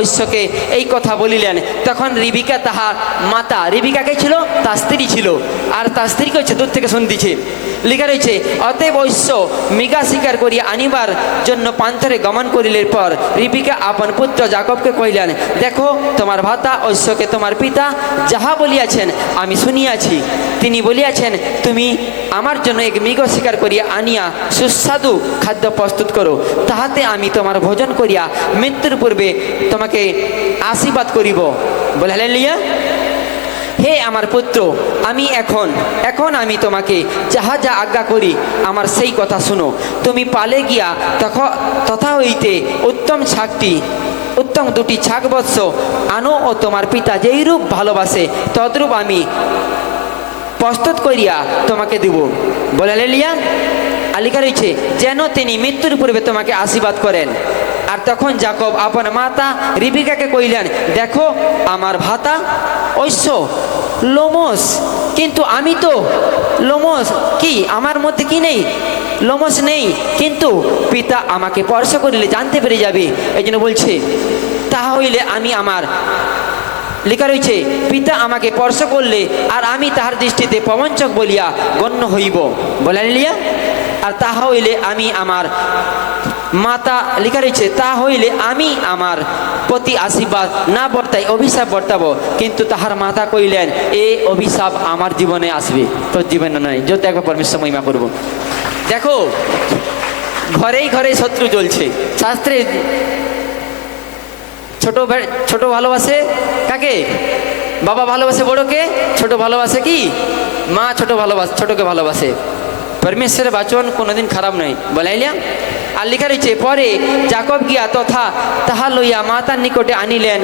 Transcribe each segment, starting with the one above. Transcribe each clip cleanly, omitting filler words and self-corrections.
ঐশ্বকে এই কথা বলিলেন। তখন রিবিকা তাহার মাতা, রিবিকাকে ছিল তার স্ত্রী ছিল, আর তার স্ত্রীকে হচ্ছে দূর থেকে শুনতেছে। লেখা রয়েছে, অতএব ঐশ্ব মৃগা শিকার করিয়া আনিবার জন্য পান্থরে গমন করিলের পর রিবিকা আপন পুত্র যাকবকে কহিলেন, দেখো তোমার ভাতা ঐশ্বকে তোমার পিতা যাহা বলিয়াছেন আমি শুনিয়াছি। তিনি বলিয়াছেন, তুমি আমার জন্য এক মৃগ শিকার করিয়া আনিয়া সুস্বাদু খাদ্য প্রস্তুত করো, তাহাতে আমি তোমার ভোজন করিয়া মৃত্যুর পূর্বে তোমাকে আশীর্বাদ করিব। বলে হালেলুয়া। হে আমার পুত্র, আমি এখন আমি তোমাকে যাহা যা আজ্ঞা করি আমার সেই কথা শুনো। তুমি পালে গিয়া তথা হইতে উত্তম দুটি ছাগ বৎস আনো ও তোমার পিতা যেই রূপ ভালোবাসে তদ্রূপ আমি প্রস্তুত করিয়া তোমাকে দিব। বলে হালেলুয়া। আলিকা রয়েছে, যেন তিনি মৃত্যুর পূর্বে তোমাকে আশীর্বাদ করেন। আর তখন যাকব আপন মাতা রিবিকাকে কইলেন, দেখো আমার ভাতা ঐশ্ব লোমস, কিন্তু আমি তো লোমস কি আমার মধ্যে কি নেই, লোমস নেই, কিন্তু পিতা আমাকে স্পর্শ করিলে জানতে পেরে যাবে। এই জন্য বলছে, তাহা হইলে আমি আমার, লেখা রয়েছে, পিতা আমাকে স্পর্শ করলে আর আমি তাহার দৃষ্টিতে প্রবঞ্চক বলিয়া গণ্য হইব। বলে হালেলুয়া। আর তাহা হইলে আমি আমার মাতা, লেখা রয়েছে, তা হইলে আমি আমার প্রতি আশীর্বাদ না বর্তাই অভিশাপ বর্তাবো। কিন্তু তাহার মাতা কইলেন, এ অভিশাপ আমার জীবনে আসবে, তোর জীবনে নয়। যত একবার পরমেশ্বর মহিমা করব। দেখো, ঘরেই ঘরে শত্রু চলছে। শাস্ত্রে ছোট ভালোবাসে কাকে? বাবা ভালোবাসে বড়কে, ছোট ভালোবাসে কি মা? ছোটকে ভালোবাসে। পরমেশ্বরের বাচন কোনোদিন খারাপ নয়। বলাইলিয়া। আর লেখা রয়েছে, পরে যাকব গিয়া তাহা লইয়া মাতার নিকটে আনিলেন,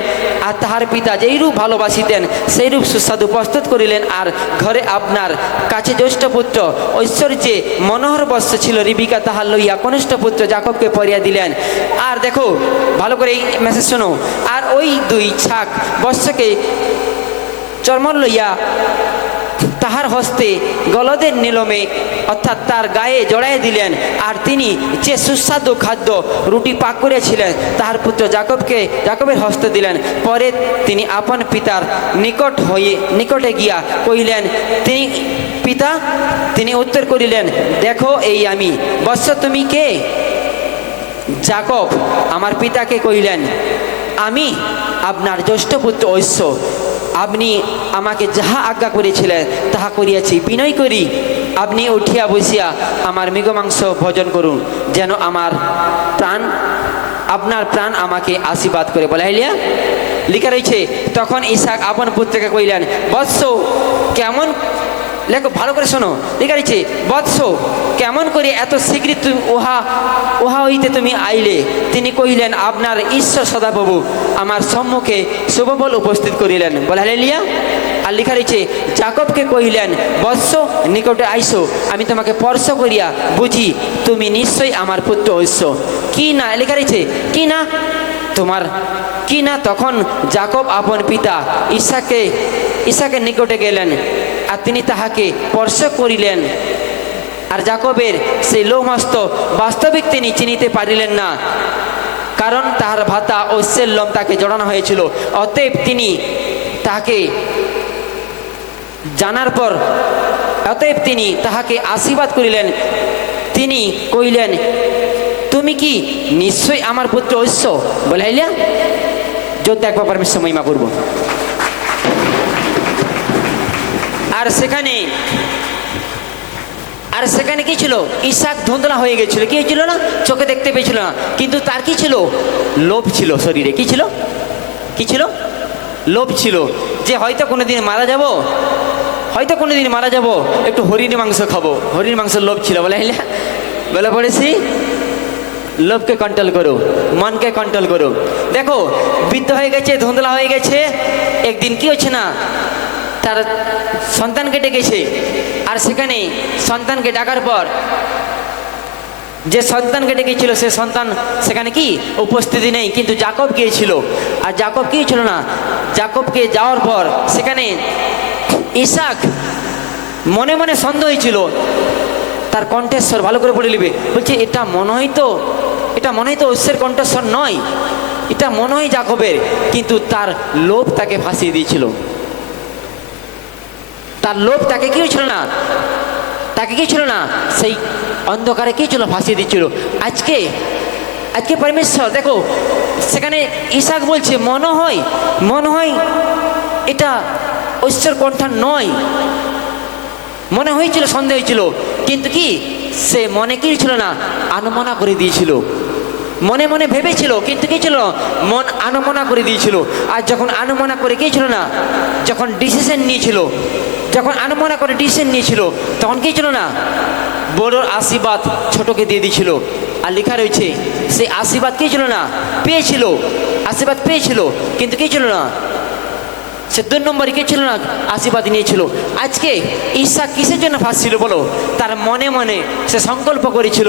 আর তাহার পিতা যেইরূপ ভালোবাসিতেন সেইরূপ সুস্বাদু প্রস্তুত করিলেন। আর ঘরে আপনার কাছে জ্যেষ্ঠ পুত্র ঐশ্বর যে মনোহর বস্ত্র ছিল রিবিকা তাহা লইয়া কনিষ্ঠ পুত্র যাকবকে পরিয়া দিলেন। আর দেখো ভালো করে এই মেসেজ শোনো। আর ওই দুই ছাক বস্ত্রকে চর্মন লইয়া তাহার হস্তে গলদের নিলমে অর্থাৎ তার গায়ে জড়াই দিলেন। আর তিনি যে সুস্বাদু খাদ্য রুটি পাক করেছিলেন তাহার পুত্র যাকবের হস্তে দিলেন। পরে তিনি আপন পিতার নিকটে গিয়া কহিলেন, পিতা? তিনি উত্তর করিলেন, দেখো এই আমি। বৎস তুমি কে? যাকব আমার পিতাকে কহিলেন, আমি আপনার জ্যেষ্ঠ পুত্র ঐশ্ব। আপনি আমাকে যাহা আজ্ঞা করেছিলেন তাহা করিয়াছি। বিনয় করি আপনি উঠিয়া বসিয়া আমার মৃগ মাংস ভোজন করুন, যেন আপনার প্রাণ আমাকে আশীর্বাদ করে। বলা হইলিয়া। লেখা রয়েছে, তখন ইসাক আপন পুত্রকে কইলেন, বৎস কেমন, লেখো ভালো করে শোনো। লেখা রয়েছে, বৎস কেমন করে এত শীঘ্র উহা হইতে তুমি আইলে? তিনি কহিলেন, আপনার ঈশ্বর সদাপ্রভু আমার সম্মুখে শুভবল উপস্থিত করিলেন। বলে হালেলুয়া। আর লেখা রয়েছে, যাকবকে কহিলেন, বৎস নিকটে আইসো, আমি তোমাকে স্পর্শ করিয়া বুঝি তুমি নিশ্চয়ই আমার পুত্র ঐশ্ব। কি না? লেখা রয়েছে, কি না তোমার কি না? তখন যাকব আপন পিতা ইসাকের নিকটে গেলেন, আর তিনি তাহাকে স্পর্শ করিলেন। আর যাকবের সেই লোমহস্ত বাস্তবিক তিনি চিনিতে পারিলেন না, কারণ তাহার ভাতা ঐশ্বের লোম তাকে জড়ানো হয়েছিল। অতএব তিনি তাহাকে জানার পর তিনি তাহাকে আশীর্বাদ করিলেন। তিনি কহিলেন, তুমি কি নিশ্চয়ই আমার পুত্র ঐশ্ব? বলে হাইলিয়া। যদি একবার পরমেশ্বর মহিমা করব। আর সেখানে কি ছিল? ইসাক ধুন্দলা হয়ে গেছিল। কি হয়েছিল না? চোখে দেখতে পেয়েছিল না, কিন্তু তার কি ছিল? লোভ ছিল শরীরে। কি ছিল? লোভ ছিল, যে হয়তো কোনোদিন মারা যাব, একটু হরিণ মাংস খাবো। হরিণ মাংসের লোভ ছিল। বলে পড়েছি, লোভকে কন্ট্রোল করো, মনকে কন্ট্রোল করো। দেখো, বৃদ্ধ হয়ে গেছে, ধুন্দলা হয়ে গেছে। একদিন কি হচ্ছে না, তার সন্তানকে ডেকেছে। আর সেখানে সন্তানকে ডাকার পর যে সন্তানকে ডেকেছিল সে সন্তান সেখানে কি উপস্থিতি নেই, কিন্তু যাকব গিয়েছিল। আর যাকব কি ছিল না, যাকবকে যাওয়ার পর সেখানে ইসাক মনে মনে সন্দেহ হয়েছিল। তার কণ্ঠস্বর ভালো করে পড়ে নেবে, বলছে এটা মনে হয় তো ঐশ্বরের কণ্ঠস্বর নয়। এটা মনে হয় যাকবের, কিন্তু তার লোভ তাকে ফাঁসিয়ে দিয়েছিল। তার লোভ তাকে কি হয়েছিল না, তাকে কি ছিল না, সেই অন্ধকারে কি ছিল, ফাঁসিয়ে দিচ্ছিল। আজকে আজকে পরমেশ্বর দেখো, সেখানে ইসাক বলছে মনে হয় এটা ঐশ্বর কণ্ঠা নয়। মনে হয়েছিল, সন্দেহ হয়েছিল, কিন্তু কি সে মনে কি ছিল না, আনমনা করে দিয়েছিল। মনে মনে ভেবেছিল, কিন্তু কি ছিল, মন আনমনা করে দিয়েছিল। আর যখন আনমনা করে কি ছিল না, যখন ডিসিশন নিয়েছিল, যখন আনমনা করে ডিসিশন নিয়েছিল, তখন কি ছিল না, বড়োর আশীর্বাদ ছোটকে দিয়ে দিয়েছিল। আর লেখা রয়েছে সেই আশীর্বাদ কি ছিল না, পেয়েছিল, আশীর্বাদ পেয়েছিল, কিন্তু কি ছিল না, সে 2 নম্বরে কে ছিল না, আশীর্বাদ নিয়েছিল। আজকে ঈশা কিসের জন্য ফাঁসছিল বলো? তার মনে মনে সে সংকল্প করেছিল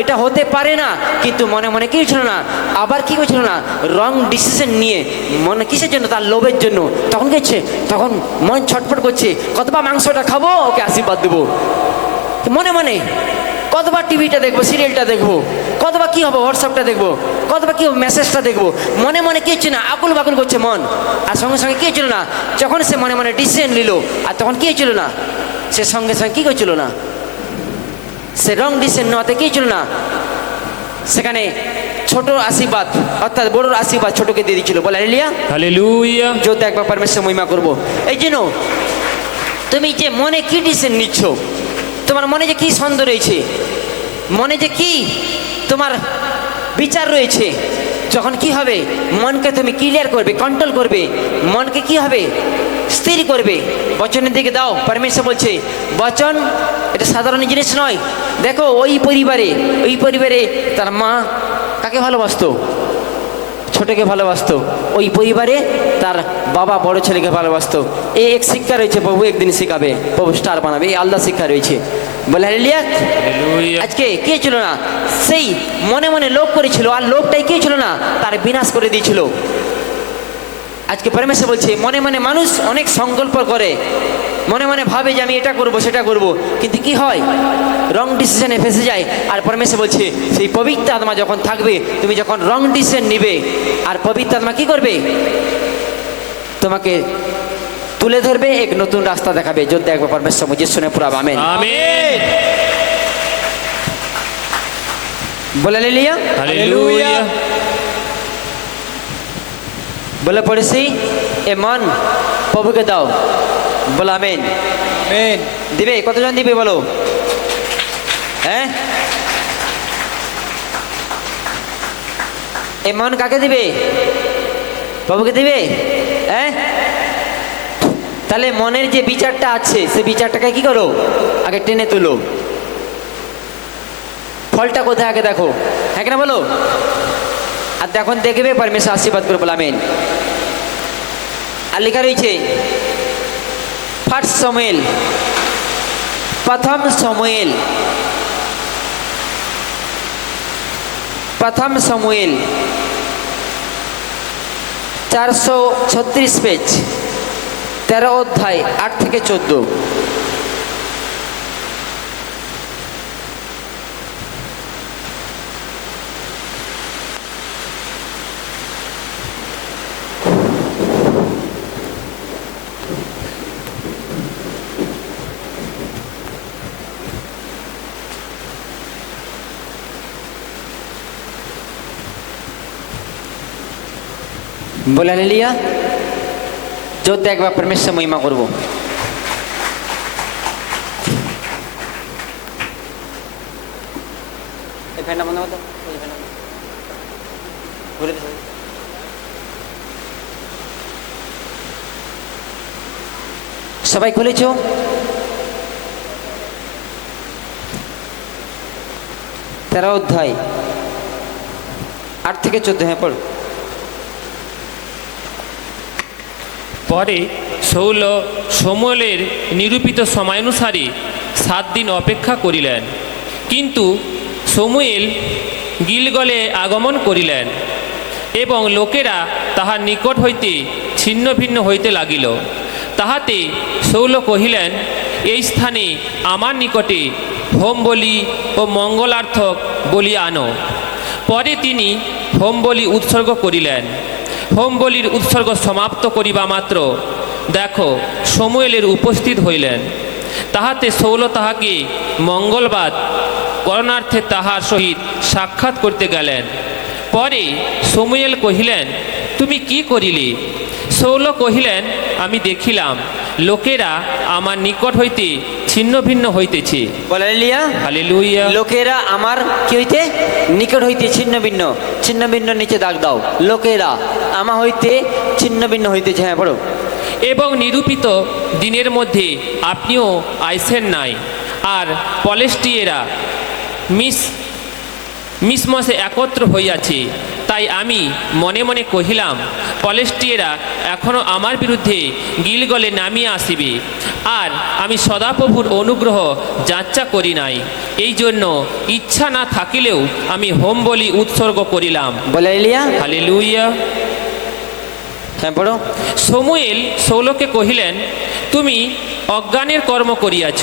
এটা হতে পারে না, কিন্তু মনে মনে কি ছিল না, আবার কি হয়েছিল না, রং ডিসিশন নিয়ে মনে কিসের জন্য, তার লোভের জন্য। তখন গেছে, তখন মন ছটফট করছে, কতবার মাংসটা খাবো, ওকে আশীর্বাদ দেবো। মনে মনে কতবার টিভিটা দেখবো, সিরিয়ালটা দেখবো, কতবার কি হবে, হোয়াটসঅ্যাপটা দেখবো, কতবার কি হবে, মেসেজটা দেখবো। মনে মনে কি হচ্ছে না, আকুল বাকুল করছে মন। আর সঙ্গে সঙ্গে কি হচ্ছিল না, যখন সে মনে মনে ডিসিশন নিল, আর তখন কি হচ্ছিল না, সে সঙ্গে সঙ্গে কি করছিল না, সে রং ডিসিশন নেওয়াতে কি ছিল না, সেখানে ছোট আশীর্বাদ অর্থাৎ বড়োর আশীর্বাদ ছোটকে দিয়ে দিচ্ছিল। বলে হালেলুয়া, হালেলুয়া। যদি একবার পরমেশ্বর মহিমা করবো। এই জন্য তুমি যে মনে কি ডিসিশন নিচ্ছ, তোমার মনে যে কি সন্দেহ রয়েছে, মনে যে কি তোমার বিচার রয়েছে, যখন কি হবে, মনকে তুমি ক্লিয়ার করবে, কন্ট্রোল করবে, মনকে কি হবে, স্থির করবে, বচনের দিকে দাও। পরমেশ্বর বলছে বচন এটা সাধারণ জিনিস নয়। দেখো ওই পরিবারে তার মা কাকে ভালোবাসতো, ছোটকে ভালোবাসতো। ওই পরিবারে তার বাবা বড় ছেলেকে ভালোবাসতো। এই এক শিক্ষা রয়েছে, প্রভু একদিন শিখাবে, প্রভু স্টার বানাবে, এই আলাদা শিক্ষা রয়েছে। বলে হালেলুয়া। আজকে কে ছিল না, সেই মনে মনে লোভ করেছিল, আর লোভটাই কে ছিল না, তার বিনাশ করে দিয়েছিল। আজকে পরমেশ্বর বলছে মনে মনে মানুষ অনেক সংকল্প করে, মনে মনে ভাবে যে আমি এটা করব সেটা করব, কিন্তু কি হয়, রং ডিসিশনে ফেসে যায়। আর পরমেশ্বর বলছে সেই পবিত্র আত্মা যখন থাকবে, তুমি যখন রং ডিসিশন নিবে, আর পবিত্র আত্মা কি করবে, তোমাকে তুলে ধরবে, এক নতুন রাস্তা দেখাবে। যদি একবার পরমেশ্বর মুঝে শুনে পুরা আমেন আমেন। বলে হালেলুয়া, হালেলুয়া। বলে পড়েছি এ মন প্রভুকে দাও। বলো আমেন। আমেন। দিবে, কতজন দিবে বলো? হ্যাঁ, এ মন কাকে দিবে? প্রভুকে দিবে। হ্যাঁ, তাহলে মনের যে বিচারটা আছে, সে বিচারটাকে কি করো, আগে টেনে তুলো। ফলটা কোথায় আগে দেখো, হ্যাঁ কিনা বলো? আর তখন দেখবে পরমেশ্বর আশীর্বাদ করে। বলো আমেন। আর লেখা রয়েছে ফার্স্ট সমুয়েল, প্রথম সমুয়েল 436 পেজ, 13 অধ্যায় 8 থেকে 14। বলে হালেলুয়া। যদি একবার পরমেশ্বর মহিমা করবো। সবাই খুলেছ? 13 অধ্যায় 8 থেকে 14। হ্যাঁ পড়ো। পরে শৌল সমুয়েলের নিরূপিত সময়ানুসারে 7 দিন অপেক্ষা করিলেন, কিন্তু সমুয়েল গিলগলে আগমন করিলেন, এবং লোকেরা তাহার নিকট হইতে ছিন্ন ভিন্ন হইতে লাগিল। তাহাতে শৌল কহিলেন, এই স্থানে আমার নিকটে হোম বলি ও মঙ্গলার্থক বলি আনো। পরে তিনি হোম বলি উৎসর্গ করিলেন। হোম বলির উৎসর্গ সমাপ্ত করিবা মাত্র দেখো সমুয়েলের উপস্থিত হইলেন। তাহাতে শৌল তাহাকে মঙ্গলবাদ করণার্থে তাহার সহিত সাক্ষাৎ করতে গেলেন। পরে সমুয়েল কহিলেন, তুমি কি করিলে? শৌল কহিলেন, আমি দেখিলাম লোকেরা আমার নিকট হইতে ছিন্ন ভিন্ন হইতেছে। বলে লিয়া হালেলুয়া। লোকেরা আমার কি হইতে নিকট হইতে ছিন্ন ভিন্ন, ছিন্ন ভিন্ন নিচে দাগ দাও। লোকেরা আমার হইতে ছিন্ন ভিন্ন হইতেছে। হ্যাঁ পড়ো। এবং নিরূপিত দিনের মধ্যে আপনিও আইসেন নাই, আর পলেস্টিয়েরা মিসমসে একত্র হইয়াছে। তাই আমি মনে মনে কহিলাম, পলেস্টিয়েরা এখনও আমার বিরুদ্ধে গিলগলে নামিয়া আসিবে, আর আমি সদাপ্রভুর অনুগ্রহ যাচ্চা করি নাই। এই জন্য ইচ্ছা না থাকিলেও আমি হোম বলি উৎসর্গ করিলাম। বলে লিয়া হালেলুয়া। হ্যাঁ পড়ো। সমুয়েল শৌলকে কহিলেন, তুমি অজ্ঞানের কর্ম করিয়াছ।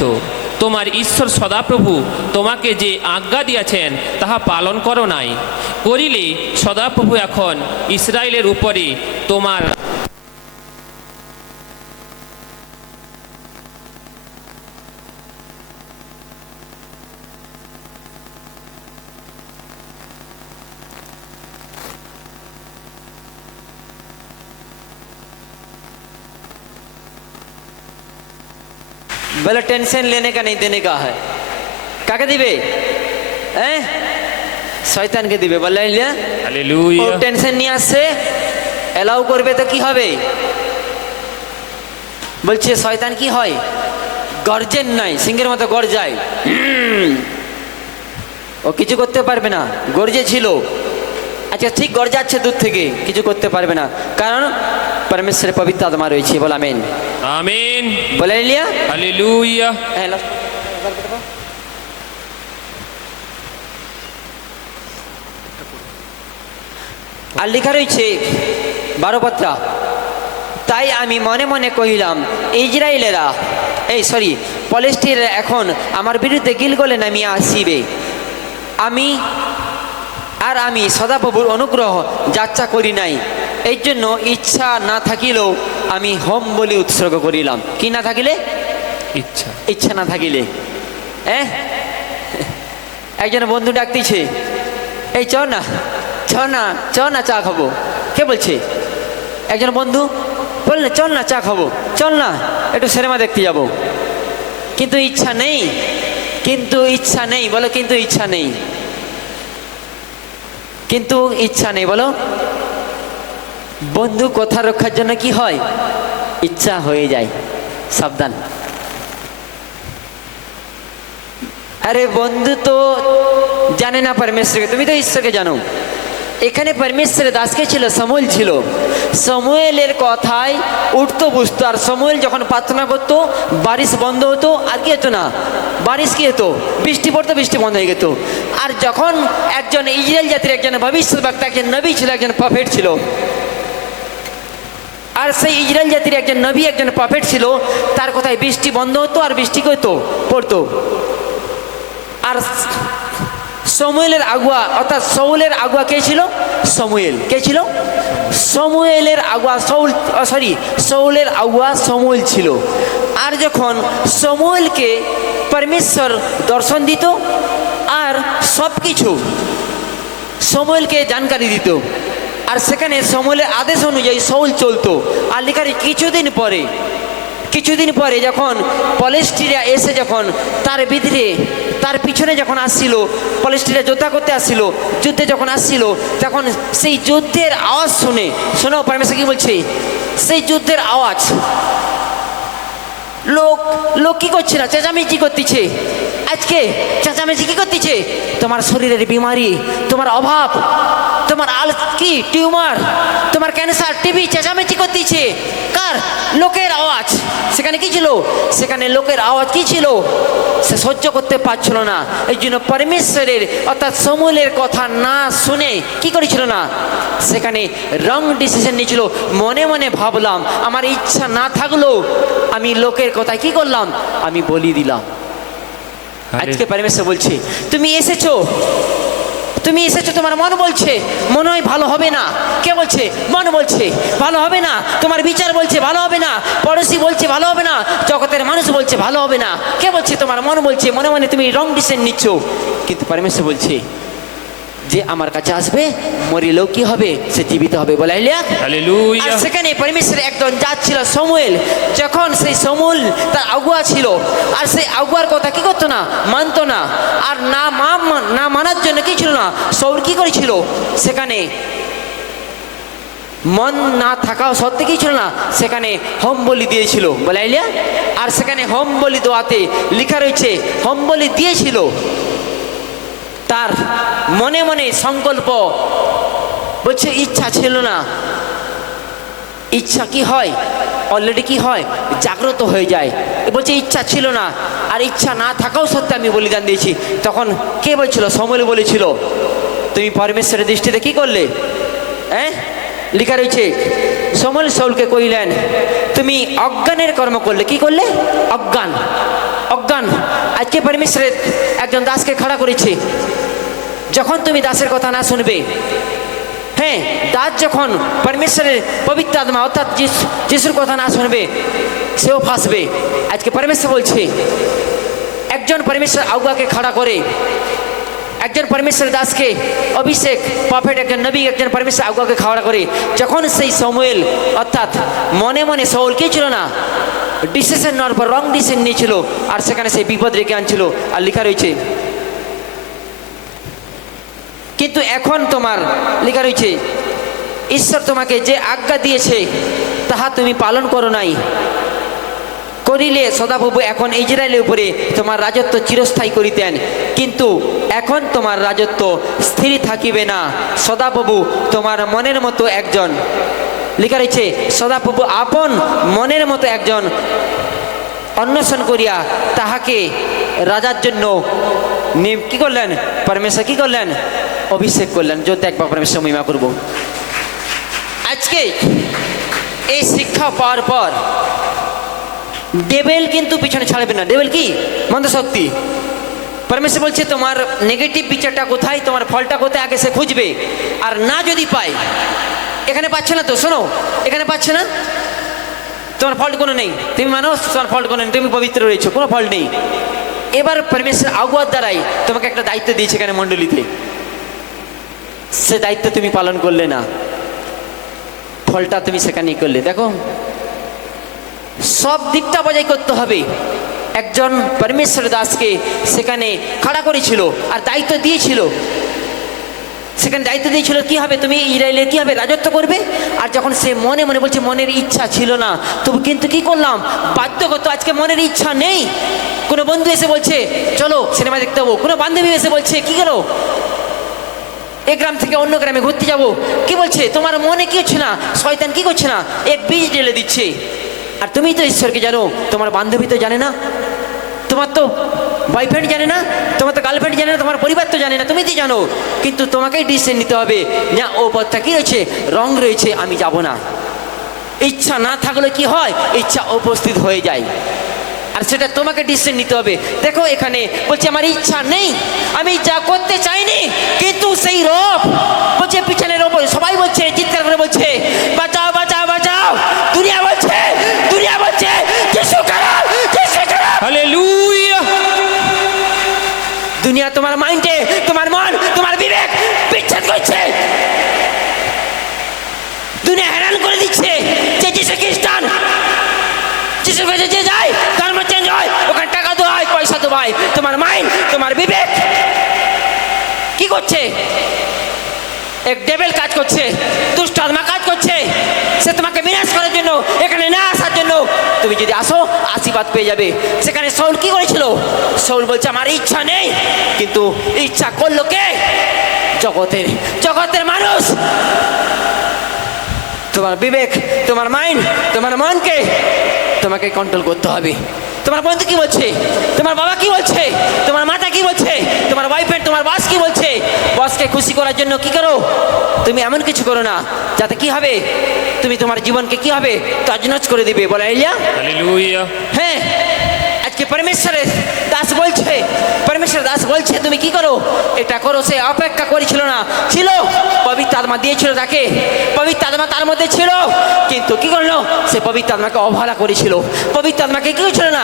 তোমার ঈশ্বর সদাপ্রভু তোমাকে যে আজ্ঞা দিয়াছেন তাহা পালন করো নাই। করিলে সদাপ্রভু এখন ইসরায়েলের উপরে তোমার बोले टेंशन लेने का नहीं देने का है। काके दिबे? শয়তান কে দিবে। বলে লিয়া হালেলুয়া। ও টেনশন নিয়ে আসছে, এলাও করবে তো কি হবে? বলছে শয়তান কি হয়? গর্জেন নাই, সিংহের মতো গর্জায়। ও কিছু করতে পারবে না। গর্জে ছিল, আচ্ছা ঠিক গর্জাচ্ছে দূর থেকে, কিছু করতে পারবে না, কারণ পরমেশ্বরের পবিত্র আত্মা রয়েছে। বল আমেন। আমেন। বলে লিয়া হালেলুয়া। আর লেখা রয়েছে 12 পাত্রা, তাই আমি মনে মনে কহিলাম, ইসরায়েলেরা পলেস্টিনরা এখন আমার বিরুদ্ধে গিলগলে নামিয়া আসিবে। আমি সদাপ্রভুর অনুগ্রহ যাচ্চা করি নাই। এই জন্য ইচ্ছা না থাকিলেও আমি হোম বলি উৎসর্গ করিলাম। কি না থাকিলে? ইচ্ছা না থাকিলে। একজন বন্ধু ডাকতেছে, এই চ না চা খাবো। কে বলছে? একজন বন্ধু বললে চল না চা খাবো, চল না একটু সিনেমা দেখতে যাব। কিন্তু ইচ্ছা নেই, বলো কিন্তু ইচ্ছা নেই, বলো। বন্ধু কথা রক্ষার জন্য কি হয়? ইচ্ছা হয়ে যায়। সাবধান। আরে বন্ধু তো জানে না পরমেশ্বরকে, তুমি তো ঈশ্বরকে জানো। এখানে পরমেশ্বরের দাসকে ছিল, সমুয়েল ছিল। সমুয়েলের কথায় উঠতো বুঝতো। আর সমুয়েল যখন প্রার্থনা করতো, বারিশ বন্ধ হতো। আর কি হতো না? বারিশ কি হতো? বৃষ্টি পড়তো, বৃষ্টি বন্ধ হয়ে যেত। আর যখন একজন ইসরায়েল জাতির একজন ভবিষ্যদ্বক্তা, একজন নবী ছিল, একজন প্রফেট ছিল, আর সেই ইসরায়েল জাতির একজন নবী, একজন প্রফেট ছিল, তার কথায় বৃষ্টি বন্ধ হতো আর বৃষ্টি করতো, পড়তো। আর সমুয়েলের আগুয়া, অর্থাৎ শাউলের আগুয়া কে ছিল? সমুয়েল। কে ছিল? সমুয়েলের আগুয়া শাউলের আগুয়া সমুয়েল ছিল। আর যখন সমুয়েলকে পরমেশ্বর দর্শন দিত আর সব কিছু সমুয়েলকে জানকারি দিত, আর সেখানে সমুয়েলের আদেশ অনুযায়ী শাউল চলতো। আর লেখার কিছুদিন পরে যখন পলেস্টিরা এসে যখন তার পিছনে যখন আসছিল, পলেস্টিরা যোদ্ধা করতে আসছিল, যুদ্ধে যখন আসছিল, তখন সেই যুদ্ধের আওয়াজ শোনো পরমেশ্বর কি বলছে? সেই যুদ্ধের আওয়াজ, লোক কি করছে না? চেঁচামেচি করতেছে। আজকে চেঁচামেচি কি করতেছে? তোমার শরীরের বিমারি, তোমার অভাব, তোমার টিউমার, তোমার ক্যান্সার, টিবি, চেঁচামেচি করতেছে। কার? লোকের আওয়াজ। সেখানে কি ছিল? সেখানে লোকের আওয়াজ কি ছিল? সে সহ্য করতে পারছিল না। এই জন্য পরমেশ্বরের অর্থাৎ সমুয়েলের কথা না শুনে কি করেছিল না? সেখানে রং ডিসিশন নিয়েছিল। মনে মনে ভাবলাম, আমার ইচ্ছা না থাকলেও আমি লোকের কথা কি করলাম? আমি বলি দিলাম। আজকে পরমেশ্বর বলছে, তুমি এসেছো, তুমি এসেছো, তোমার মন বলছে মনে হয় ভালো হবে না। কে বলছে? মন বলছে ভালো হবে না। তোমার বিচার বলছে ভালো হবে না। পড়োশি বলছে ভালো হবে না। জগতের মানুষ বলছে ভালো হবে না। কে বলছে? তোমার মন বলছে। মনে মনে তুমি রং ডিসিশন নিচ্ছ। কিন্তু পরমেশ্বর বলছে যে আমার কাছে আসবে, মরিলেও কি হবে? সে জীবিত হবে। বলে আর হালেলুয়া। সেখানে পরমেশ্বর একজন যাচ্ছিল সমুয়েল। যখন সেই সমুয়েল তার আগুয়া ছিল, আর সেই আগুয়ার কথা কি করতো না? মানতো না। আর না মানার জন্য কি ছিল না, সৌল কি করেছিল? সেখানে মন না থাকাও সত্যি কি ছিল না, সেখানে হোম বলি দিয়েছিল। বলে আর সেখানে হোম বলি দেওয়াতে লেখা রয়েছে হোম বলি দিয়েছিল। তার মনে মনে সংকল্প বলছে, ইচ্ছা ছিল না। ইচ্ছা কি হয়? অলরেডি কি হয়? জাগ্রত হয়ে যায়। বলছে ইচ্ছা ছিল না, আর ইচ্ছা না থাকাও সত্ত্বে আমি বলিদান দিয়েছি। তখন কে বলছিল? সমুয়েল বলেছিল, তুমি পরমেশ্বরের দৃষ্টিতে কি করলে? হ্যাঁ, লেখা রয়েছে সমুয়েল শাউলকে কইলেন, তুমি অজ্ঞানের কর্ম করলে। কি করলে? অজ্ঞান। অজ্ঞান। আজকে পরমেশ্বরের একজন দাসকে খাড়া করেছে। যখন তুমি দাসের কথা না শুনবে, হ্যাঁ, দাস যখন পরমেশ্বরের পবিত্র আত্মা অর্থাৎ যিশুর কথা না শুনবে, সেও ফাঁসবে। আজকে পরমেশ্বর বলছে, একজন পরমেশ্বর আগুয়াকে খাড়া করে, একজন পরমেশ্বর দাসকে অভিষেক প্রফেট, একজন নবী, একজন পরমেশ্বর আগুয়াকে খাড়া করে। যখন সেই সমুয়েল অর্থাৎ মনে মনে শাউল কি ছিল না, ডিসিশন নেওয়ার পর রং ডিসিশন নিয়েছিল, আর সেখানে সেই বিপদ রেখে আনছিল। আর লেখা রয়েছে, কিন্তু এখন তোমার লেখা রয়েছে, ঈশ্বর তোমাকে যে আজ্ঞা দিয়েছে তাহা তুমি পালন করো নাই, করিলে সদাপ্রভু এখন ইজরায়েলের উপরে তোমার রাজত্ব চিরস্থায়ী করিতেন, কিন্তু এখন তোমার রাজত্ব স্থির থাকিবে না। সদাপ্রভু তোমার মনের মতো একজন, লেখা রয়েছে, সদাপ্রভু আপন মনের মতো একজন অন্বেষণ করিয়া তাহাকে রাজার জন্য কি করলেন? পরমেশ্বর কি করলেন? অভিষেক করলেন। যদি একবার পরমেশ্বর মহিমা করব। আজকে এই শিক্ষা পাওয়ার পর ডেভিল কিন্তু পিছনে ছাড়বে না। ডেভিল কি? মন্দ শক্তি। পরমেশ্বর বলছে তোমার নেগেটিভ বিচারটা কোথায়, তোমার ফলটা কোথায়, আগে সে খুঁজবে। আর না যদি পায়, এখানে পাচ্ছে না তো, শোনো, এখানে পাচ্ছে না, তোমার ফল্ট কোনো নেই, তুমি মানুষ, তোমার ফল্ট কোনো নেই, তুমি পবিত্র রয়েছো, কোনো ফল্ট নেই। এবার পরমেশ্বর আগুয়ার দ্বারাই তোমাকে একটা দায়িত্ব দিয়েছে এখানে মণ্ডলীতে, সে দায়িত্ব তুমি পালন করলে না, ফলটা তুমি সেখানেই করলে। দেখো, সব দিকটা বজায় করতে হবে। একজন পরমেশ্বর দাসকে সেখানে খাড়া করেছিল আর দায়িত্ব দিয়েছিল, সেখানে দায়িত্ব দিয়েছিল কি হবে, তুমি ইসরায়েলের কি হবে, রাজত্ব করবে। আর যখন সে মনে মনে বলছে মনের ইচ্ছা ছিল না, তবু কিন্তু কি করলাম, বাধ্যগত আজকে মনের ইচ্ছা নেই। কোনো বন্ধু এসে বলছে চলো সিনেমা দেখতে যাবো, কোনো বান্ধবী এসে বলছে কি গেলো এক গ্রাম থেকে অন্য গ্রামে ঘুরতে যাবো, কি বলছে তোমার মনে কি হচ্ছে না, শয়তান কি করছে না, এক বীজ ঢেলে দিচ্ছে। আর তুমি তো ঈশ্বরকে জানো, তোমার বান্ধবী তো জানে না, তোমার তো বয়ফ্রেন্ড জানে না, তোমার তো গার্লফ্রেন্ড জানে না, তোমার পরিবার তো জানে না, তুমি তো জানো। কিন্তু তোমাকেই ডিসিশন নিতে হবে, না ও পথটা কি রয়েছে, রং রয়েছে, আমি যাব না। ইচ্ছা না থাকলে কি হয়, ইচ্ছা উপস্থিত হয়ে যায়, আর সেটা তোমাকে ডিসিশন নিতে হবে। দেখো এখানে বলছে আমার ইচ্ছা নেই, আমি যা করতে চাইনি, কিন্তু সেই রব বলছে পিছনের রব, সবাই বলছে, চিৎকার করে বলছে বাঁচাও বাঁচাও বাঁচাও, দুনিয়া বলছে, দুনিয়া বলছে যিশু খারাপ, যিশু খারাপ। হালেলুয়া। দুনিয়া তোমার মাইন্ডে, তোমার মন, তোমার বিবেক বিচ্ছেদ করছে, দুনিয়া হেরান করে দিচ্ছে যে যিশু খ্রিস্টান, যিশুর কাছে যে যায় ধর্ম চেঞ্জ হয়, ওখানে টাকা দেওয়া হয়, পয়সা দেওয়া হয়। তোমার মাইন্ড, তোমার বিবেক কি করছে, এক ডেভিল কাজ করছে, দুষ্ট আত্মা কাজ করছে, সে তোমাকে বিনাশ করার জন্য, এখানে না আসার জন্য। তুমি যদি আসো আশীর্বাদ পেয়ে যাবে। সেখানে শাউল কি করেছিল, শাউল বলছে আমার ইচ্ছা নেই, কিন্তু ইচ্ছা করলো কে, জগতের, জগতের মানুষ। তোমার বিবেক, তোমার মাইন্ড, তোমার মনকে তোমাকে কন্ট্রোল করতে হবে। তোমার বন্ধু কি বলছে, তোমার বাবা কি বলছে, তোমার মাতা কি বলছে, তোমার বয়ফ্রেন্ড, তোমার বস কি বলছে, বসকে খুশি করার জন্য কি করো, তুমি এমন কিছু করো না যাতে কি হবে, তুমি তোমার জীবনকে কি হবে তছনছ করে দিবে। বলে হালেলুয়া। হালেলুয়া। হ্যাঁ, আজকে পরমেশ্বরের দাস বলছে, পরমেশ্বর দাস বলছে তুমি কি করো, এটা করো। সে অপেক্ষা করেছিল না, ছিল পবিত্র আত্মা দিয়েছিল তাকে, পবিত্র আত্মা তার মধ্যে ছিল, কিন্তু কি করলো, সে পবিত্র আত্মাকে অবহেলা করেছিল। পবিত্র আত্মাকে কি হয়েছিল না,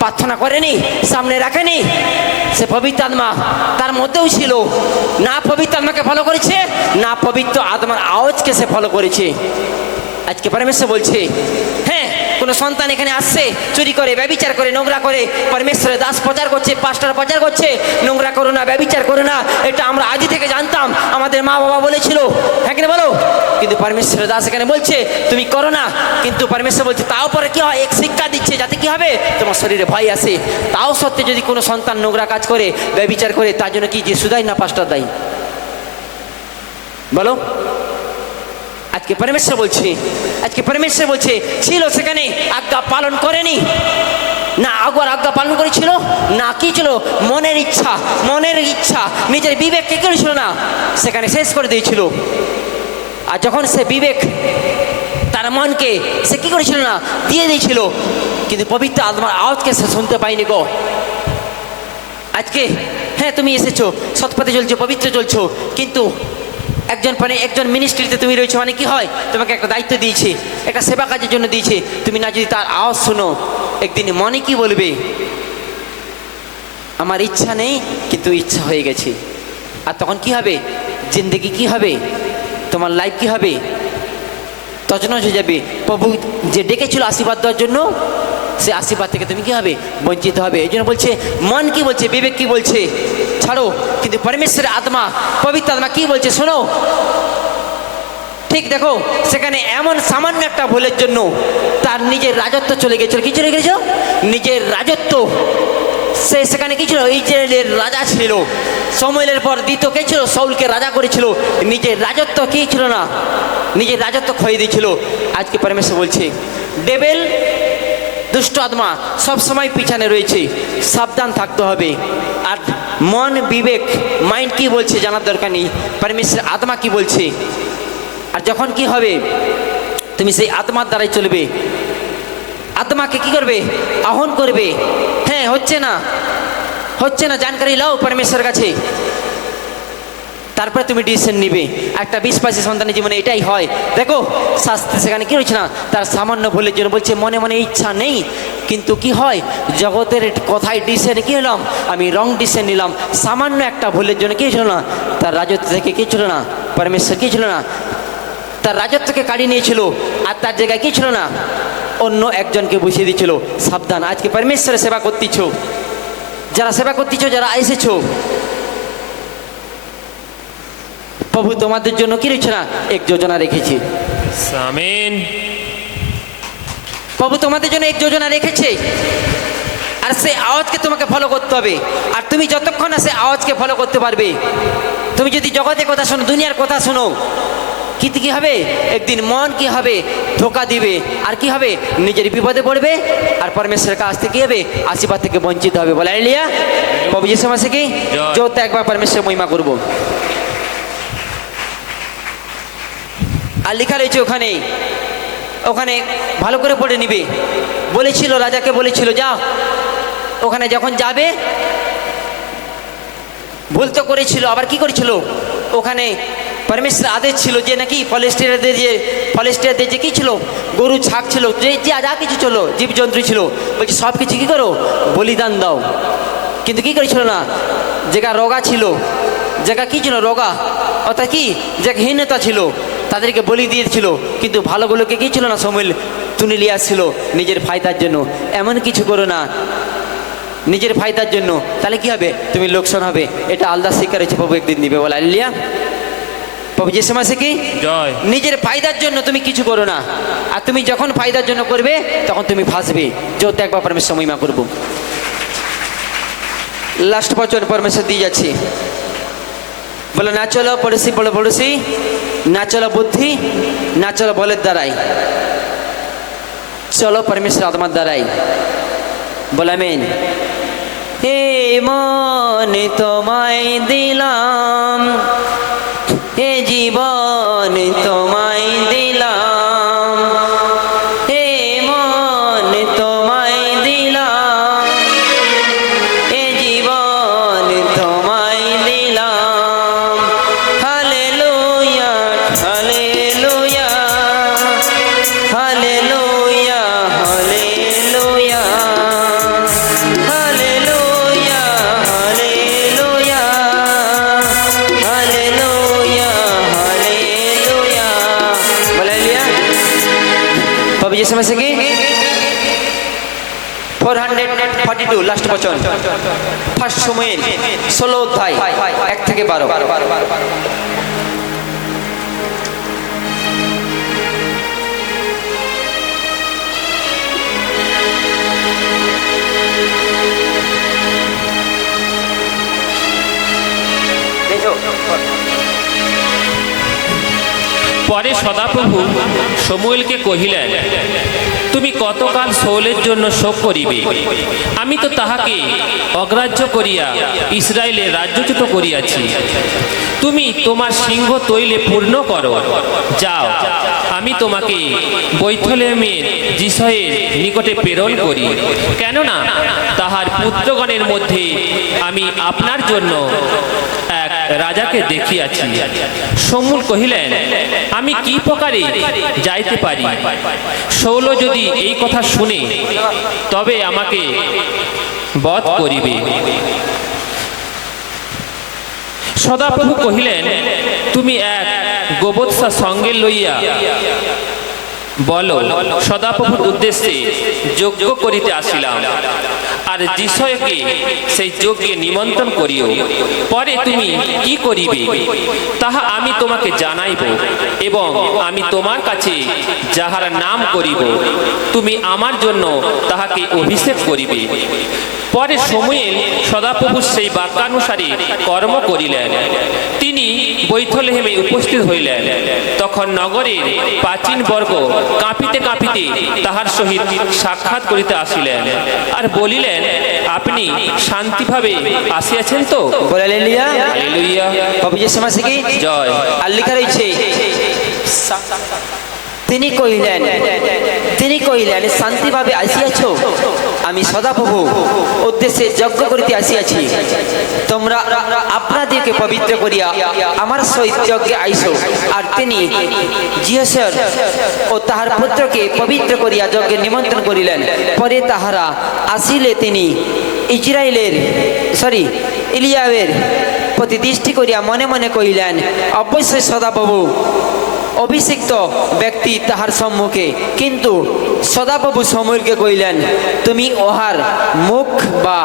প্রার্থনা করেনি, সামনে রাখেনি। সে পবিত্র আত্মা তার মধ্যেও ছিল না, পবিত্র আত্মাকে ফলো করেছে না, পবিত্র আত্মার আওয়াজকে সে ফলো করেছে। আজকে পরমেশ্বর বলছে, হ্যাঁ কোনো সন্তান এখানে আসছে, চুরি করে, ব্যভিচার করে, নোংরা করে, পরমেশ্বরের দাস প্রচার করছে, পাস্টার প্রচার করছে, নোংরা করো না, ব্যভিচার করো না, এটা আমরা আদি থেকে জানতাম, আমাদের মা বাবা বলেছিল, হ্যাঁ কিনা বলো। কিন্তু পরমেশ্বরের দাস এখানে বলছে তুমি করো না, কিন্তু পরমেশ্বর বলছে তাও পরে কি হয়, এক শিক্ষা দিচ্ছে যাতে কি হবে, তোমার শরীরে ভয় আসে। তাও সত্ত্বে যদি কোনো সন্তান নোংরা কাজ করে, ব্যভিচার করে, তার জন্য কি যে সুদাই না পাস্টার দায়ী, বলো। আজকে পরমেশ্বর বলছে, আজকে পরমেশ্বর বলছে ছিল সেখানে, আজ্ঞা পালন করেনি না, আগর আজ্ঞা পালন করেছিল না, কি ছিল মনের ইচ্ছা, মনের ইচ্ছা, নিজের বিবেককে করেছিল না, সেখানে শেষ করে দিয়েছিল। আর যখন সে বিবেক তার মনকে সে কি করেছিল না, দিয়ে দিয়েছিল, কিন্তু পবিত্র আত্মার আওয়াজকে সে শুনতে পায়নি গো। আজকে হ্যাঁ তুমি এসেছো, সৎপথে চলছো, পবিত্র চলছো, কিন্তু একজন মিনিস্ট্রিতে তুমি রয়েছো, মানে কি হয়, তোমাকে একটা দায়িত্ব দিয়েছে, একটা সেবা কাজের জন্য দিয়েছে, তুমি না যদি তার আওয়াজ শোনো, একদিন মনে কি বলবে, আমার ইচ্ছা নেই কিন্তু ইচ্ছা হয়ে গেছে। আর তখন কি হবে, জিন্দেগি কি হবে, তোমার লাইফ কি হবে, তছনছ হয়ে যাবে। প্রভু যে ডেকেছিল আশীর্বাদ দেওয়ার জন্য, সে আশীর্বাদ থেকে তুমি কি হবে, বঞ্চিত হবে। এই জন্য বলছে মন কি বলছে, বিবেক কি বলছে ছাড়ো, কিন্তু পরমেশ্বরের আত্মা, পবিত্র আত্মা কি বলছে শোনো। ঠিক দেখো, সেখানে এমন সামান্য একটা ভুলের জন্য তার নিজের রাজত্ব চলে গেছিল, কি চলে গেছিল, নিজের রাজত্ব। সে সেখানে কি ছিল, ইসরায়েলের রাজা ছিল, সময়ের পর দ্বিতীয় কে ছিল, শাউলকে রাজা করেছিল, নিজের রাজত্ব কি ছিল না, নিজের রাজত্ব খোয়ে দিয়েছিল। আজকে পরমেশ্বর বলছে ডেভিল, দুষ্ট আত্মা সবসময় পিছনে রয়েছে, সাবধান থাকতে হবে। আর মন, বিবেক, মাইন্ড কি বলছে জানার দরকার নেই, পরমেশ্বরের আত্মা কি বলছে। আর যখন কি হবে, তুমি সেই আত্মার দ্বারাই চলবে, আত্মাকে কি করবে, আহ্বান করবে। হ্যাঁ হচ্ছে না, হচ্ছে না, জানকারি লাও পরমেশ্বরের কাছে, তারপরে তুমি ডিসিশন নিবে। একটা বিশ্বাসী সন্তানের জীবনে এটাই হয়। দেখো শাস্ত্রে সেখানে কি হচ্ছে না, তার সামান্য ভুলের জন্য বলছে মনে মনে ইচ্ছা নেই, কিন্তু কি হয়, জগতের কথায় ডিসিশনে কি হলাম, আমি রং ডিসিশন নিলাম, সামান্য একটা ভুলের জন্য কি ছিল না, তার রাজত্ব থেকে কি ছিল না, পরমেশ্বর কি ছিল না, তার রাজত্বকে কাড়িয়ে নিয়েছিল, আর তার জায়গায় কি ছিল না, অন্য একজনকে বসিয়ে দিয়েছিল। সাবধান, আজকে পরমেশ্বরের সেবা করতেছ, যারা সেবা করতেছ, যারা এসেছো, প্রভু তোমাদের জন্য কি রয়েছে না, এক যোজনা রেখেছে। আমিন। প্রভু তোমাদের জন্য এক যোজনা রেখেছে, আর সেই আওয়াজকে তোমাকে ফলো করতে হবে। আর তুমি যতক্ষণ না সেই আওয়াজকে ফলো করতে পারবে, তুমি যদি জগতের কথা শোনো, দুনিয়ার কথা শোনো, কি হবে, একদিন মন কি হবে, ধোকা দিবে, আর কি হবে, নিজের বিপদে পড়বে, আর পরমেশ্বরের কাছ থেকে কি হবে, আশীর্বাদ থেকে বঞ্চিত হবে। বলে লিয়া প্রভু যিশু মাসে কি যোতে একবার পরমেশ্বর মহিমা করব। আর লেখা রয়েছে ওখানে, ওখানে ভালো করে পড়ে নিবে। বলেছিল, রাজাকে বলেছিল যা, ওখানে যখন যাবে, ভুল তো করেছিল, আবার কি করেছিল, ওখানে পরমেশ্বর আদেশ ছিল যে নাকি ফলেস্টিয়ারদের যে কি ছিল, গরু ছাগ ছিল, যে যা কিছু ছিল, জীবজন্তু ছিল, বলছে সব কিছু কি করো, বলিদান দাও। কিন্তু কি করেছিল না, যেটা রোগা ছিল, যেটা কি ছিল রোগা, অর্থাৎ কি যে হীনতা ছিল, তাদেরকে বলি দিয়েছিল, কিন্তু ভালোগুলোকে কি ছিল না, সময় তুলে নিয়ে আসছিল নিজের ফায়দার জন্য। এমন কিছু করো না নিজের ফায়দার জন্য, তাহলে কি হবে, তুমি লোকসান হবে। এটা আলাদা শিক্ষা রয়েছে, প্রভু একদিন দিবে। বলে আল্লিয়া প্রভু যে সময় কি জয়, নিজের ফায়দার জন্য তুমি কিছু করো না, আর তুমি যখন ফায়দার জন্য করবে তখন তুমি ফাঁসবে। যত একবার পরমেশ্বর মহিমা করবো। লাস্ট বচন পরমেশ্বর দিয়ে যাচ্ছি, বলে না চলো পড়োশি বলো পড়োশি, না চলো বুদ্ধি, না চলো বলের দ্বারাই, চলো পরমেশ্বর আত্মার দ্বারাই। বলে আমিন। হে মন তোমায় দিলাম, হে জীবন তোমায় দিলাম, হে মন তোমায় বাবুজি সময় কি 442 লাস্ট বচন ফার্স্ট সময়েল 16 অধ্যায় 1 থেকে 12। পরে সদাপ্রভু সমুয়েলকে কহিলেন, তুমি কতকাল শৌলের জন্য শোক করিবে? আমি তো তাহাকে অগ্রাহ্য করিয়া ইসরায়েলের রাজ্যচ্যুত করিয়াছি। তুমি তোমার সিংহ তৈলে পূর্ণ করো, যাও, আমি তোমাকে বৈথলেমের যিশয়ের নিকটে প্রেরণ করি, কেননা তাহার পুত্রগণের মধ্যে আমি আপনার জন্য এক রাজাকে দেখিয়াছি। শমূল কহিলেন, আমি কি প্রকারে যাইতে পারি? শৌল যদি এই কথা শুনে তবে আমাকে বধ করিবে। সদাপ্রভু কহিলেন, তুমি এক গোবৎসা সঙ্গে লইয়া বলো, সদাপ্রভুর উদ্দেশ্যে যজ্ঞ করিতে আসিলাম, আর যিশয়কে সেই যজ্ঞে নিমন্ত্রণ করিও। পরে তুমি কি করিবে তাহা আমি তোমাকে জানাইব, এবং আমি তোমার কাছে যাহার নাম করিব তুমি আমার জন্য তাহাকে অভিষেক করিবে। পরে সমুয়েল সদাপ্রভুর সেই বাক্যানুসারে কর্ম করিলেন। তিনি বৈথলেহেমে উপস্থিত হইলেন। তখন নগরের প্রাচীন বর্গ কাঁপিতে কাঁপিতে তাহার সহিত সাক্ষাৎ করিতে আসিলেন, আর বলিলেন, আপনি শান্তিভাবে আসিয়াছেন তো? Hallelujah hallelujah. বাবুজি সময় কি জয়। আর লেখা রয়েছে, তিনি কহিলেন শান্তিভাবে আসিয়াছ? আমি সদাপ্রভু উদ্দেশ্যে যজ্ঞ করিতে আসিয়াছি। তোমরা আপনাদেরকে পবিত্র করিয়া আমার সহিত যজ্ঞে আইসো। আর তিনি যিশয় ও তাহার পুত্রকে পবিত্র করিয়া যজ্ঞে নিমন্ত্রণ করিলেন। পরে তাহারা আসিলে তিনি ইলিয়াবের প্রতি দৃষ্টি করিয়া মনে মনে কহিলেন, অবশ্যই সদাপ্রভু অভিষিক্ত ব্যক্তি তাহার সম্মুখে। কিন্তু সদাপ্রভু সমুয়েলকে কহিলেন, তুমি ওহার মুখ বা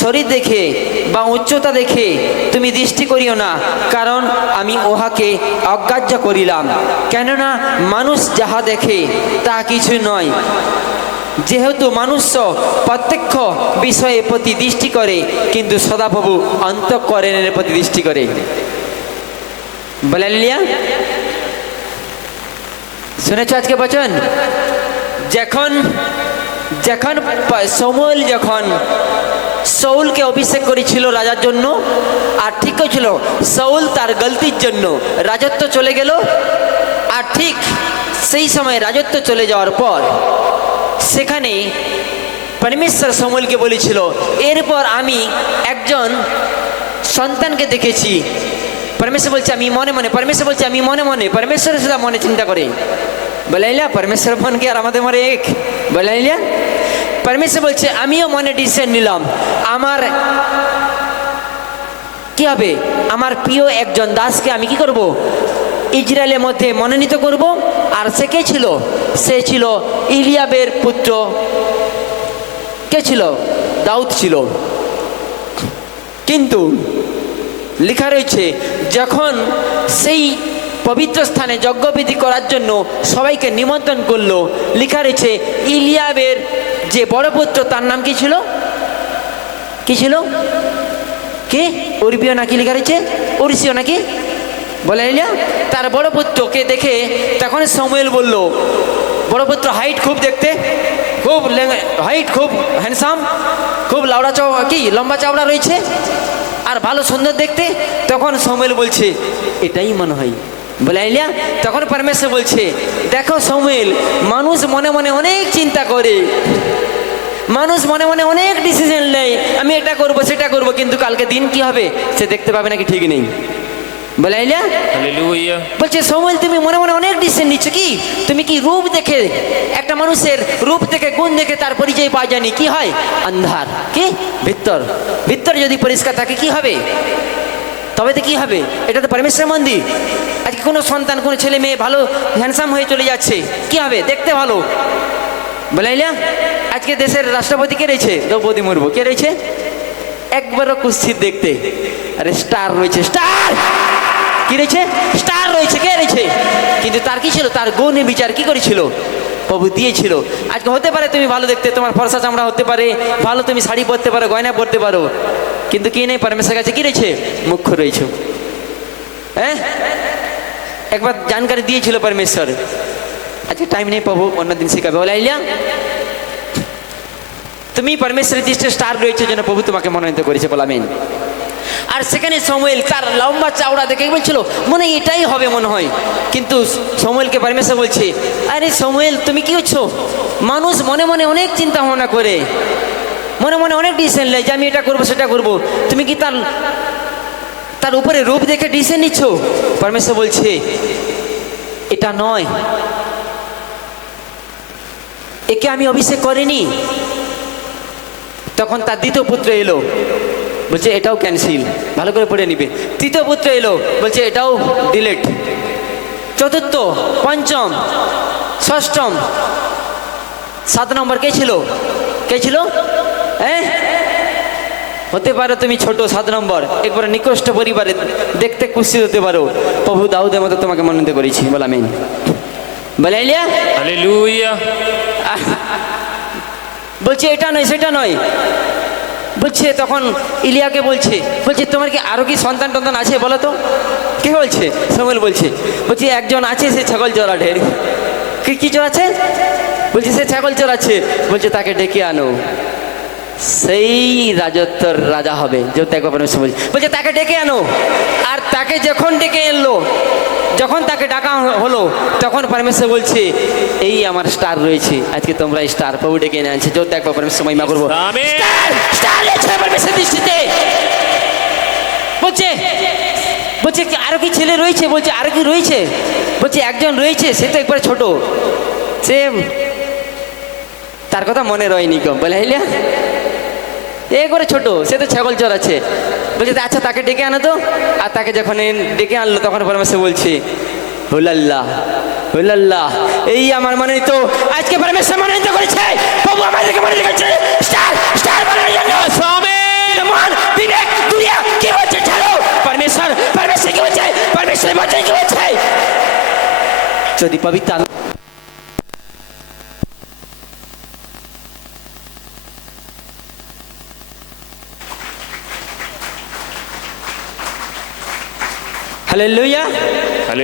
শরীর দেখে বা উচ্চতা দেখে তুমি দৃষ্টি করিও না, কারণ আমি ওহাকে অগ্রাহ্য করিলাম। কেননা মানুষ যাহা দেখে তাহা কিছু নয়, যেহেতু মানুষ প্রত্যক্ষ বিষয়ে প্রতি দৃষ্টি করে, কিন্তু সদাপ্রভু অন্তঃকরণের প্রতি দৃষ্টি করে। বলেলিয়া শুনেছ আজকে বচন? যখন সমুয়েল যখন শাউলকে অভিষেক করেছিল রাজার জন্য, আর ঠিক ছিল শাউল তার গলতির জন্য রাজত্ব চলে গেল। আর ঠিক সেই সময় রাজত্ব চলে যাওয়ার পর সেখানে পরমেশ্বর সমুয়েলকে বলেছিল, এরপর আমি একজন সন্তানকে দেখেছি। পরমেশ্বর বলছে আমি মনে মনে, পরমেশ্বর সেটা মনে চিন্তা করে। বলাইলা পরমেশ্বর মন কি আর আমাদের মনে এক? বলাইলা পরমেশ্বর বলছে আমিও মনে ডিসিশন নিলাম, আমার কি হবে, আমার প্রিয় একজন দাসকে আমি কি করব, ইসরায়েলের মধ্যে মনোনীত করব। আর সে কে ছিল? সে ছিল ইলিয়াবের পুত্র। কে ছিল? দাউদ ছিল। কিন্তু লেখা রয়েছে, যখন সেই পবিত্র স্থানে যজ্ঞবিধি করার জন্য সবাইকে নিমন্ত্রণ করলো, লেখা রয়েছে ইলিয়াবের যে বড় পুত্র তার নাম কি ছিল? কে? উরবিও নাকি লেখা রয়েছে? উরসিও নাকি? বলে তার বড় পুত্রকে দেখে তখন সমুয়েল বলল, বড় পুত্র হাইট খুব দেখতে, খুব হাইট, খুব হ্যান্ডসাম, খুব লম্বা চাওড়া রয়েছে, আর ভালো সুন্দর দেখতে। তখন সমুয়েল বলছে এটাই মনে হয়। বলে তখন পরমেশ্বর বলছে, দেখো সমুয়েল, মানুষ মনে মনে অনেক চিন্তা করে, মানুষ মনে মনে অনেক ডিসিশন নেয়, আমি এটা করব সেটা করব, কিন্তু কালকে দিন কি হবে সে দেখতে পাবে নাকি ঠিক নেই। বলে বলছে সমুয়েল, তুমি মনে মনে অনেক ডিসিশন নিচ্ছ, কি তুমি কি রূপ দেখে, একটা মানুষের রূপ দেখে গুণ দেখে তার পরিচয় পাওয়া যায়নি, কি হয়? আন্ধার। কি ভিতর যদি পরিষ্কার থাকে কি হবে? তবে তো কি হবে? এটা তো পরমেশ্বর মন্দির। আজকে কোনো সন্তান কোনো ছেলে মেয়ে ভালো হ্যান্ডসাম হয়ে চলে যাচ্ছে, কি হবে? দেখতে ভালো, বলাইলা। আজকে দেশের রাষ্ট্রপতি কে রয়েছে? দ্রৌপদী মুর্মু। কে রয়েছে? একবারও কুৎসিত দেখতে। আরে স্টার রয়েছে, স্টার। কি রয়েছে? স্টার রয়েছে। কে রয়েছে? কিন্তু তার কি ছিল? তার গুণে বিচার কি করেছিল? প্রভু দিয়েছিল। আজকে হতে পারে তুমি ভালো দেখতে, তোমার ফর্সা চামড়া হতে পারে, ভালো তুমি শাড়ি পরতে পারো, গয়না পরতে পারো, কিন্তু কি নেই? পরমেশ্বর কাছে কি রয়েছে? মুখ্য রয়েছে। হ্যাঁ, একবার জানকারি দিয়েছিল পরমেশ্বর। আজকে টাইম নেই, প্রভু অন্যদিন শিখাবে। বলাইলা, তুমি পরমেশ্বরের দৃষ্টিতে স্টার রয়েছে জন্য প্রভু তোমাকে মনোনীত করেছে। বলামেন। আর সেখানে সমুয়েল তার লম্বা চাওড়া দেখে বলছিল মনে হয় এটাই হবে মনে হয়, কিন্তু সমুয়েলকে পরমেশ্বর বলছে, আরে সমুয়েল তুমি কি হচ্ছ? মানুষ মনে মনে অনেক চিন্তা ভাবনা করে, মনে মনে অনেক ডিসিশন নেয় যে আমি এটা করবো সেটা করবো, তুমি কি তার উপরে রূপ দেখে ডিসিশন নিচ্ছ? পরমেশ্বর বলছে এটা নয়, একে আমি অভিষেক করিনি। তখন তার দ্বিতীয় পুত্র এলো, বলছে এটাও ক্যান্সেল, ভালো করে পড়ে নিবে। তৃতীয় পুত্র এলো, বলছে এটাও ডিলেট। চতুর্থ, পঞ্চম, ষষ্ঠম, 7 নম্বর কে ছিল? কে ছিল? হ্যাঁ, হতে পারো তুমি ছোট 7 নম্বর, একবার নিকৃষ্ট পরিবারে দেখতে কুৎসিত হতে পারো, প্রভু দাউদের মতো তোমাকে মনোনীত করেছি। বল আমিন। বলাইলিয়া, হালেলুয়া। বলছে এটা নয় সেটা নয়। বলছে তখন ইলিয়াকে বলছে তোমার কি আরো কি সন্তান টন্তান আছে বলো তো? কে বলছে? সমুয়েল বলছে একজন আছে, সে ছাগল চড়াটে। কি চড়াচ্ছে? বলছে সে ছাগল চড়াচ্ছে। বলছে তাকে ডেকে আনো, সেই রাজত্বর রাজা হবে। বলছে তাকে ডেকে আনো। আর তাকে যখন ডেকে এলো, যখন তাকে ডাকা হলো, তখন পরমেশ্বর বলছে এই আমার স্টার রয়েছে, আজকে তোমরা স্টার। প্রভু ডেকে এনে আনছে। যদি একবার পরমেশ্বর মহিমা করবো। দৃষ্টিতে বলছে আরো কি ছেলে রয়েছে? বলছে আরো কি রয়েছে? বলছে একজন রয়েছে, সে তো একবার ছোট, সে তার কথা মনে রয়নি কম। বলে হাইলিয়া এ করে ছোট, সে তো ছাগল চড়াচ্ছে। বলছে আচ্ছা তাকে ডেকে আনো তো। আর তাকে যখন ডেকে আনলো, তখন পরমেশ্বর বলছে হুলাল্লাহ হুলাল্লাহ, এই আমার মনোনীত, আজকে পরমেশ্বর মনোনীত করেছে। প্রভু আমাদেরকে মনোনীত করেছে স্টার স্টার বানানোর জন্য। মন বিবেক দুনিয়া কি বলছে ছাড়ো, পরমেশ্বর কি বলছে? পরমেশ্বর বলছে কি বলছে? যদি পবিত্র হালেলুয়া।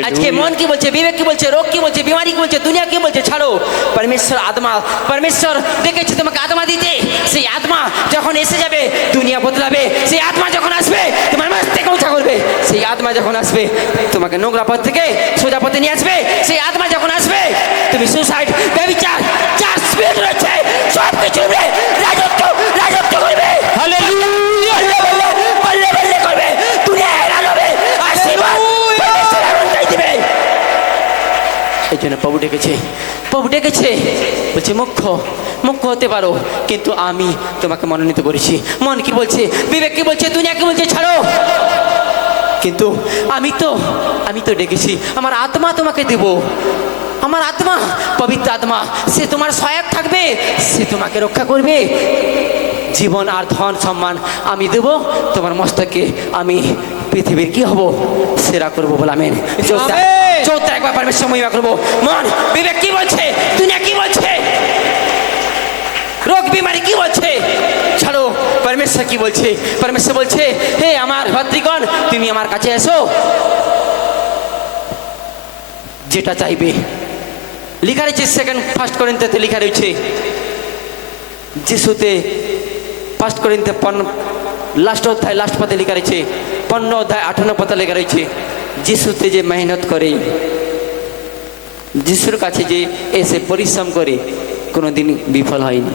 আজকে মন কি বলছে, বিবেক কি বলছে, রোগ কি বলছে, বিমারি কি বলছে, দুনিয়া কি বলছে ছাড়ো। পরমেশ্বর আত্মা, পরমেশ্বর দেখেছে তোমাকে আত্মা দিতে। সেই আত্মা যখন এসে যাবে, দুনিয়া বদলাবে। সেই আত্মা যখন আসবে, তোমার মাঝ থেকে উঠা করবে। সেই আত্মা যখন আসবে, তোমাকে নোংরা পথ থেকে সোজা পথে নিয়ে আসবে। সেই আত্মা যখন আসবে, তুমি সুসাইড, ব্যভিচার, যার স্পিরিট রয়েছে সব কিছু রাজত্ব করবে। হালেলুয়া। বললে করবে, দুনিয়া রাজবে, আশীর্বাদ পরমেশ্বর আনন্দাই দিবে। এই জন্য প্রভু ডেকেছে বলছে মুখ্য হতে পারো, কিন্তু আমি তোমাকে মনোনীত করেছি। মন কি বলছে, বিবেক কি বলছে, দুনিয়া কি বলছে ছাড়ো, কিন্তু আমি তো ডেকেছি। আমার আত্মা তোমাকে দেব, আমার আত্মা, পবিত্র আত্মা, সে তোমার সহায়ক থাকবে, সে তোমাকে রক্ষা করবে। জীবন আর ধন সম্মান আমি দেব, তোমার মস্তকে আমি পৃথিবীর কি হব, সেরা করবো। বলে আমেন। চৌদ্দ একবার পরমেশ্বর মহিমা করবো। মন বিবেক কি বলছে, দুনিয়া কি বলছে, রোগ বিমারি কি বলছে ছাড়ো, পরমেশ্বর কি বলছে? পরমেশ্বর বলছে হে আমার ভাতৃগণ, তুমি আমার কাছে এসো, যেটা চাইবে। লেখা রয়েছে 1 করিন্থিতে লেখা রয়েছে, যিশুতে 1 করিন্থি লাস্ট অধ্যায় লাস্ট পথে লেখা রয়েছে, 15 অধ্যায় 58 পথে লেখা রয়েছে, যিশুতে যে মেহনত করে, যিশুর কাছে যে এসে পরিশ্রম করে, কোনোদিন বিফল হয়নি।